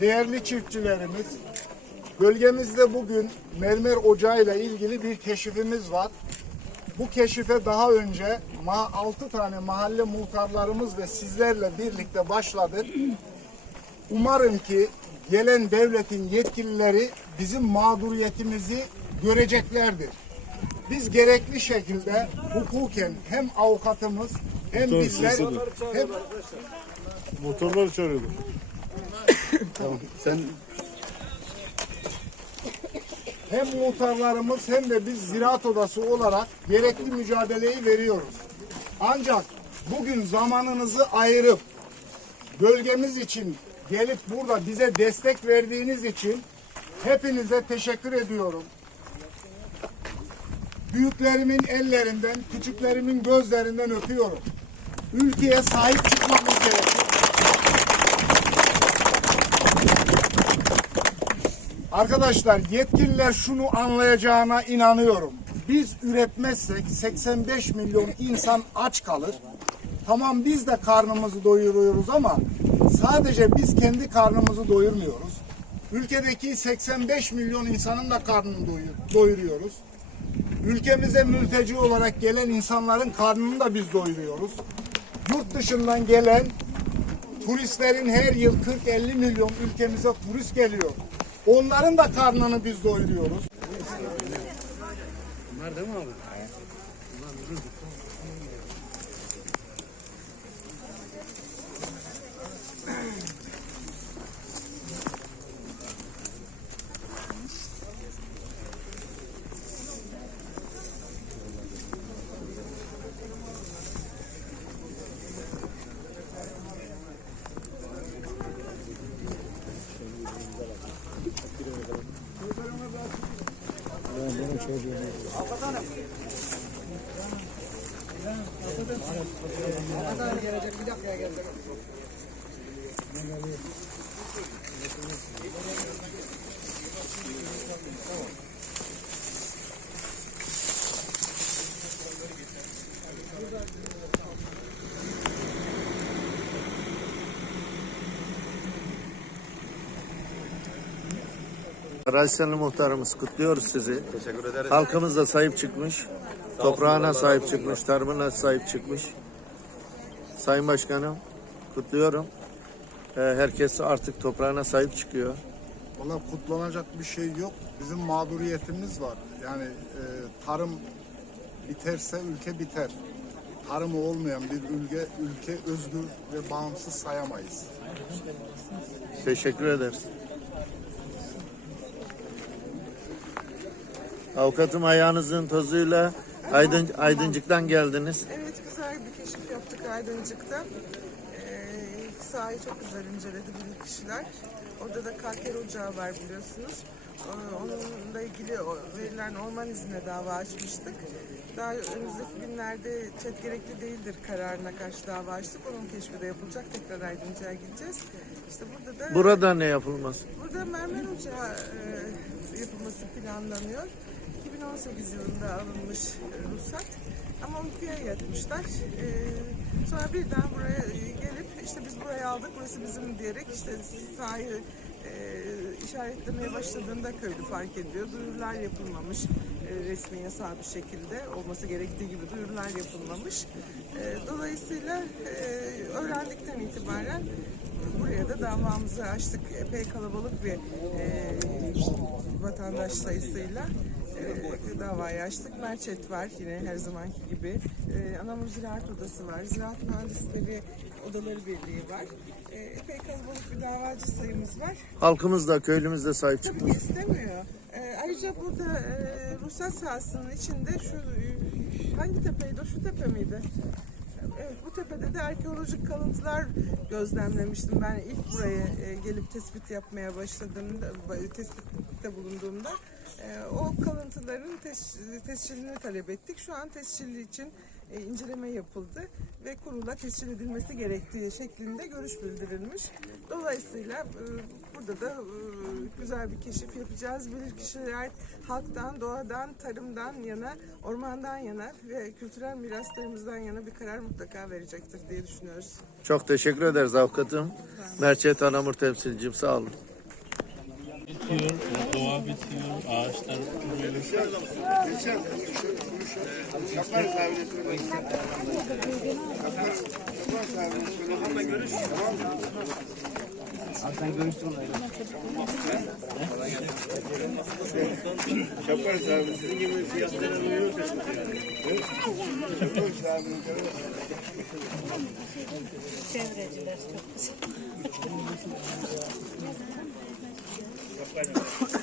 Değerli çiftçilerimiz, bölgemizde bugün mermer ocağıyla ilgili bir keşifimiz var. Bu keşife daha önce 6 tane mahalle muhtarlarımız ve sizlerle birlikte başladık. Umarım ki gelen devletin yetkilileri bizim mağduriyetimizi göreceklerdir. Biz gerekli şekilde hukuken hem avukatımız hem bizler hem Motorları çağırıyorlar. tamam. Sen hem muhtarlarımız hem de biz ziraat odası olarak gerekli mücadeleyi veriyoruz. Ancak bugün zamanınızı ayırıp bölgemiz için gelip burada bize destek verdiğiniz için hepinize teşekkür ediyorum. Büyüklerimin ellerinden, küçüklerimin gözlerinden öpüyorum. Ülkeye sahip çıkmamız gerekiyor. Arkadaşlar yetkililer şunu anlayacağına inanıyorum. Biz üretmezsek 85 milyon insan aç kalır. Tamam biz de karnımızı doyuruyoruz ama sadece biz kendi karnımızı doyurmuyoruz. Ülkedeki 85 milyon insanın da karnını doyur- doyuruyoruz. Ülkemize mülteci olarak gelen insanların karnını da biz doyuruyoruz. Yurt dışından gelen turistlerin her yıl 40-50 milyon ülkemize turist geliyor. Onların da karnını biz doyuruyoruz. Raysenli muhtarımız kutluyoruz sizi. Teşekkür ederiz. Halkımız da sahip çıkmış. Toprağına sahip çıkmış, tarımına sahip çıkmış. Sayın Başkanım kutluyorum. Ee, Herkes artık toprağına sahip çıkıyor. Valla kutlanacak bir şey yok. Bizim mağduriyetimiz var. Yani e, tarım biterse ülke biter. Tarımı olmayan bir ülke, ülke özgür ve bağımsız sayamayız. Teşekkür ederiz. Avukatım ayağınızın tozuyla Aydın, Aydıncık'tan geldiniz. Evet güzel bir keşif yaptık Aydıncık'ta. Ee, sahayı çok güzel inceledi bilim kişiler. Orada da kalker ocağı var biliyorsunuz. Ee, onunla ilgili verilen orman iznine dava açmıştık. Daha önümüzdeki günlerde çet gerekli değildir kararına karşı dava açtık. Onun keşfi de yapılacak. Tekrar Aydıncık'a gideceğiz. İşte burada da Burada ne yapılmaz? Burada mermer ocağı e, yapılması planlanıyor. 2018 yılında alınmış e, ruhsat ama uykuya yatmışlar. E, sonra birden buraya e, gelip işte biz burayı aldık burası bizim diyerek işte sahayı e, işaretlemeye başladığında köylü fark ediyor. Duyurular yapılmamış resmi yasal bir şekilde olması gerektiği gibi duyurular yapılmamış. Dolayısıyla öğrendikten itibaren Buraya da davamızı açtık. Epey kalabalık bir vatandaş sayısıyla e, davayı açtık. Merçet var yine her zamanki gibi. E, Anamur Ziraat Odası var. Ziraat Mühendisleri Odaları Birliği var. E, epey kalabalık bir davacı sayımız var. Halkımız da köylümüz de sahip Tabii çıkmış. ki istemiyor. E, ayrıca burada e, ruhsat sahasının içinde şu e, hangi tepeydi o? Şu tepe miydi? Evet bu tepede de arkeolojik kalıntılar gözlemlemiştim. Ben ilk buraya e, gelip tespit yapmaya başladığımda, ba- tespitte bulunduğumda e, o kalıntıların teş, tescilini talep ettik. Şu an tescilli için e, inceleme yapıldı ve kurula tescil edilmesi gerektiği şeklinde görüş bildirilmiş. Dolayısıyla e, burada da e, güzel bir keşif yapacağız. Bilirkişiler halktan, doğadan, tarımdan yana, ormandan yana ve kültürel miraslarımızdan yana bir karar mutlaka verecektir diye düşünüyoruz. Çok teşekkür ederiz avukatım. Merçet Anamur temsilcim sağ olun. Bitiyor, doğa bitiyor, ağaçlar kuruyor. Abi. Yaparız abi. Sizin gibi siyaslara uyuyoruz. Yaparız abi. Çevreciler çok güzel. правильно.